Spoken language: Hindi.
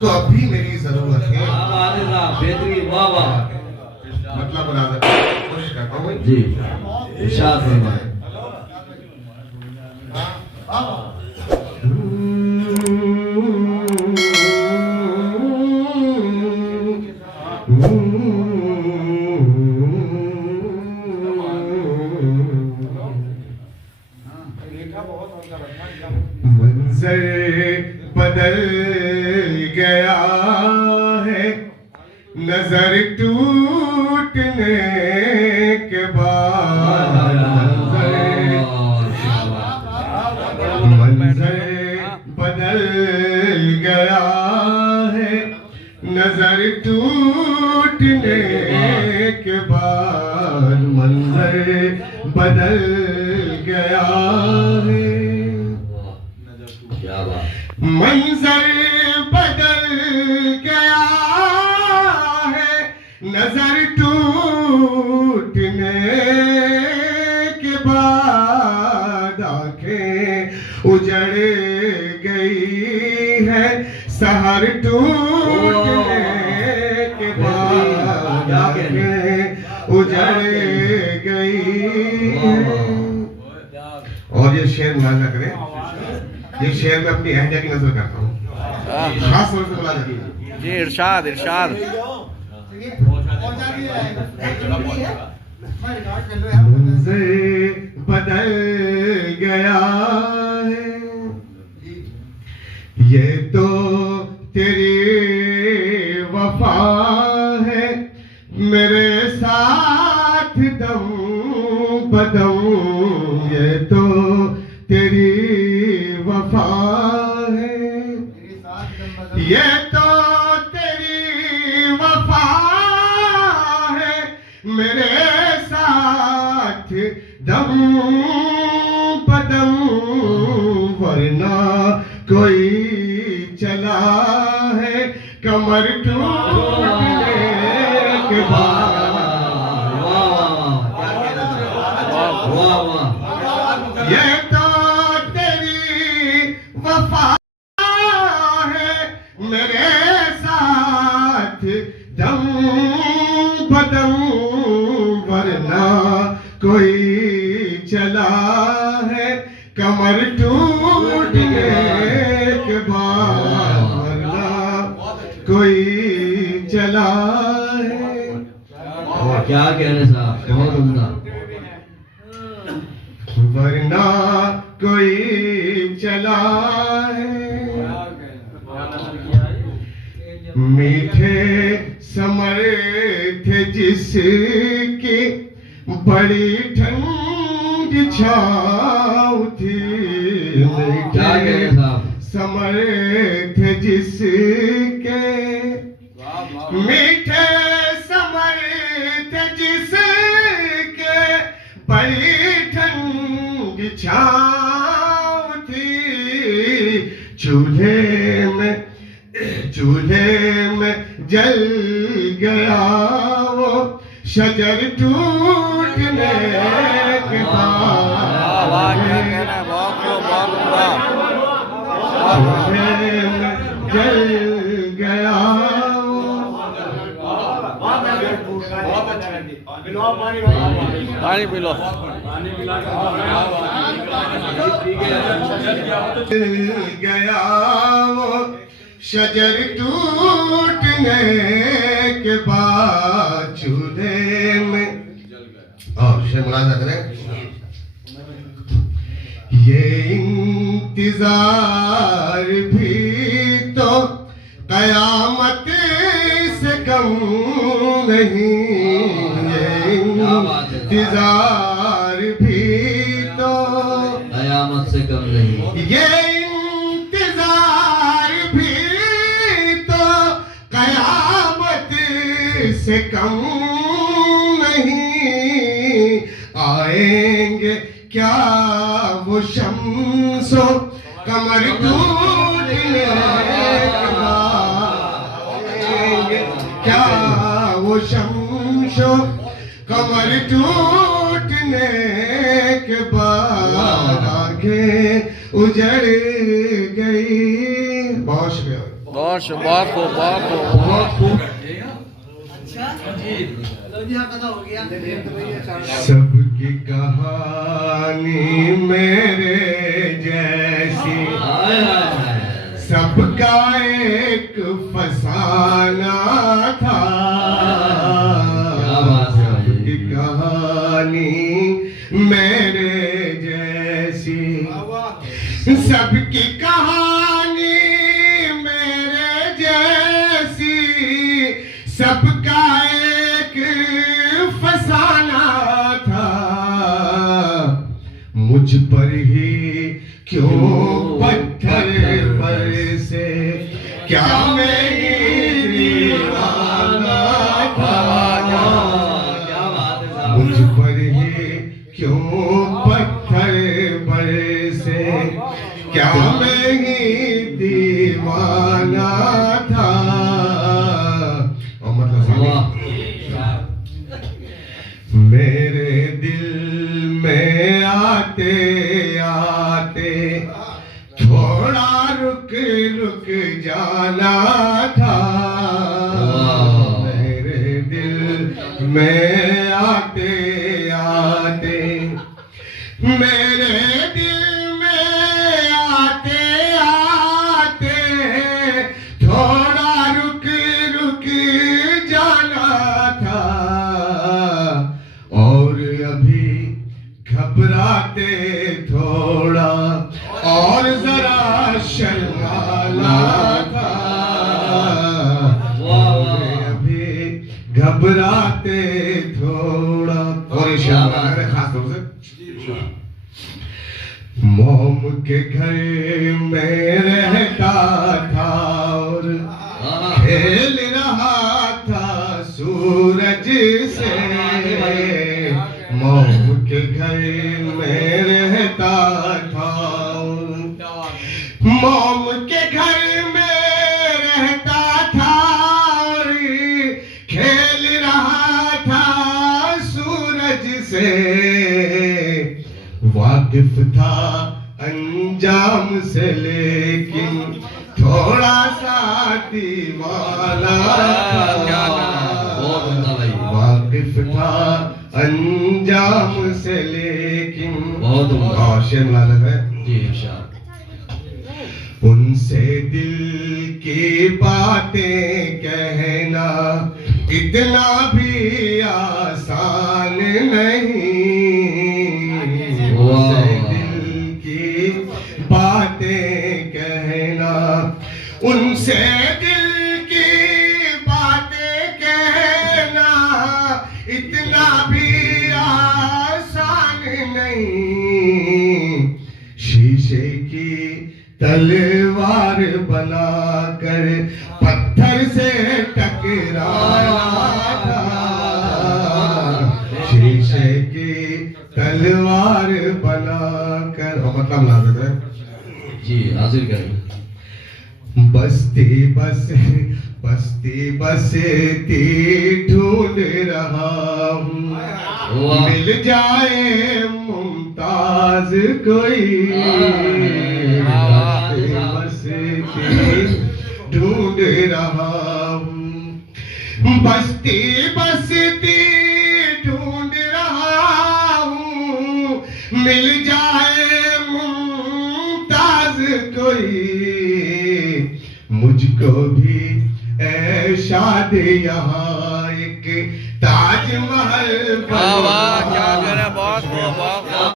तो अब भी मेरी जरूरत है। बेहतरीन, वाह वाह। मतलब कोशिश करता हूँ जी, इरशाद फरमाएं। मंजर बदल गया है नजर टूटने के बाद। मंजर बदल गया है नजर टूटने के बाद। मंजर बदल गया है, मंजर बदल गया है नजर टूटने के बाद। आंखें उजड़ गई है सहर टूटने के बाद। आंखें उजड़ गई है। और ये शेर ना करें, ये शेर में अपनी अहजा की नजर करता हूँ, खास तौर से बोला जाती है जी। इरशाद इरशाद। मंजर बदल गया है ये तो तेरी वफा है मेरे साथ दम बदम। ये तो तेरी वफा है, ये तो तेरी वफा है मेरे साथ दम बदम। वरना कोई चला है कमर टूटने के बाद। ये तो तेरी वफा है मेरे साथ दम बदम। वरना कोई चला है कमर टूटने के बाद। वरना कोई चला है। क्या कहने साहब, बहुत उम्दा। वरना कोई चला है। मीठे समर थे जिसकी बड़ी ठंड छाँव थी। मीठे समर थे जिसके, मीठे समर थे जिसके बड़ी ठंड छाँव थी। चूल्हे में जल गया वो शजर टूटने के बाद। चूल्हे में जल गया पानी पी लो। गया वो शजर टूटने के बाद। चूल्हे में और शेर मुलाजा करें। ये इंतजार भी तो कयामत से कम नहीं। ये इंतजार भी तो कयामत से कम नहीं। ये इंतजार भी तो कयामत से कम नहीं। आएंगे क्या वो शम्सो कमर टूटने के बाद। आएंगे क्या वो शम्सो कमर टूटने के बाद। आंखें उजड़ गई। बहुत शुक्रिया। बहुत खूब बहुत खूब बहुत खूब बहुत खूब सबकी कहानी मेरे जैसी, हाय हाय सबका एक फसाना था। क्या बात है भाई। सबकी कहानी मेरे जैसी, सबकी कहानी मेरे जैसी, सबका एक फसाना था। मुझ पर ही क्यों पत्थर बरसे, क्या मैं ही दीवाना था। क्या बात है साहब। मुझ पर ही क्यों पत्थर बरसे, क्या मैं ही दीवाना था। और मतलब वाह मेरे दिल में आते आते थोड़ा रुक रुक जाना था। मेरे दिल में आते आते, मेरे दिल में आते आते थोड़ा रुक रुक जाना था। और अभी घबराते थोड़ा और जरा शर्माना था। और अभी घबराते थोड़ा और शर्माना है खास तौर से। मोम के घर में रहता था और खेल रहा था सूरज से। मोम के घर में रहता था, मोम के घर में रहता था और खेल रहा था सूरज से। वाकिफ था अंजाम से लेकिन थोड़ा सा दीवाना था। बहुत उम्दा भाई। वाकिफ था अंजाम से लेकिन बहुत उम्दा। और शेर मुलाज़म है जी इरशाद। उनसे दिल की बातें कहना इतना भी आसान नहीं। उनसे दिल की बातें कहना, उनसे दिल की बातें कहना इतना भी आसान नहीं। शीशे की तलवार बनाकर पत्थर से टकराया था। शीशे की तलवार बनाकर, और मतलब लाजत है जी हाजिर करें। बस्ती बसती ढूंढ रहा हूँ, मिल जाए मुमताज कोई। बस्ती ढूंढ रहा हूँ, बस्ती ढूंढ रहा हूँ, मिल जाए मुमताज कोई। मुझको भी ऐ शाद यहाँ एक ताजमहल वाह वाह क्या कह रहे हैं बहुत खूब बहुत खूब।